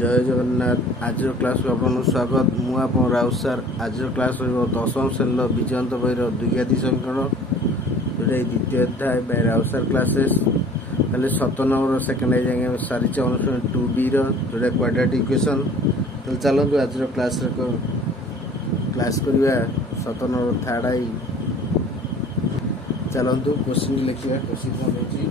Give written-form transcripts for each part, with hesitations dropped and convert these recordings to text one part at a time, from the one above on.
जय जगन्नाथ। आज क्लास को आपन स्वागत। मु आपन राउत सर। आज क्लास रहिबो दशम श्रेणी विजयंत बहिर द्विघाती समीकरण जोटा द्वितीय अध्याय बाय राउत सर क्लासेस। ताले 7 नंबर सेकेंड आई जाएंगे सारी अनुसरण 2b रो जोटा क्वाड्रेटिक इक्वेशन। तो चलतु आज क्लास करवा 7 नंबर थर्ड आई। चलतु क्वेश्चन लिखिया। क्वेश्चन कौन होची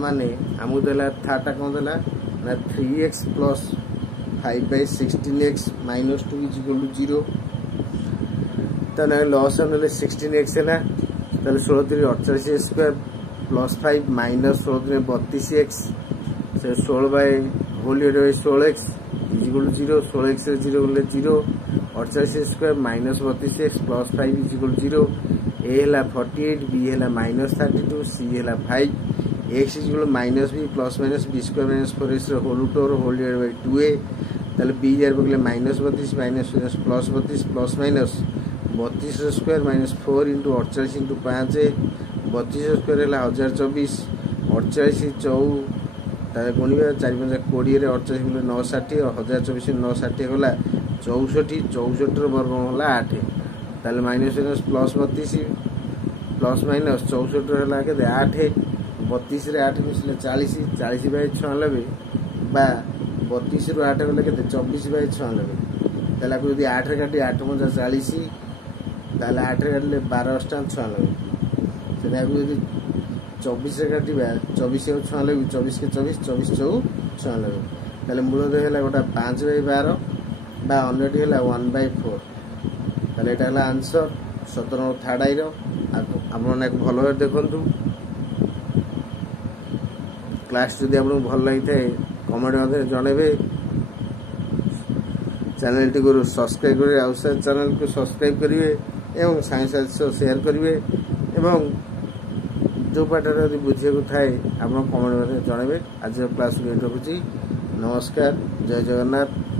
माने आमको देला थाटा कौन देला ना 3x plus 5/16x minus 2 is equal to 0। तने लॉस हमले 16x है ना तले 16 3 48 स्क्वायर प्लस 5 माइनस 16 3 32x से 16 by whole 16x is equal to 0। 16x से 0 बोले 0 48 square minus 32x plus 5 is equal to 0। A हला 48 बी हला माइनस 32 सी हला 5 x is equal minus B plus minus B square minus 4x whole root over whole divide by 2a। ताले b जार बगले minus 32 minus plus 32 plus minus 32 square minus 4 into 48 into 5 32 square है 1024 48 4 ताले गुणिबा 4 5 20 रे 48 बोले 960 और 1024 960 गला 64 64 रो वर्ग होला 8। ताले minus minus plus 32 plus minus 64 होला के 8 32 रे 8 मिसले 40 40 बाय 96 बा 32 रु 8 गले केते 24 बाय 96। ताला को यदि 8 रे काटी 8 × 40 ताला 8 रे काटले 12 * 96 सेना को यदि 24 रे काटिबा 24 और 96 24 के 24 24 4 96 ताले मूल दे हैला गोटा 5/12 बा अन्यटी हैला 1/4। ताले एटा हैला आंसर 17 थर्ड आई रो। आपन एक भलो भाबे देखंतु। क्लास जदि आपको भल लगी था कमेंट मध्य जनइबे। चैनल को सब्सक्राइब करेंगे आउ चैनल को सब्सक्राइब करेंगे एवं साइंस शेयर करेंगे एवं जो पाठर यदि बुझे को थाए आप कमेंट जनइबे आज क्लास रखुची नमस्कार जय जगन्नाथ।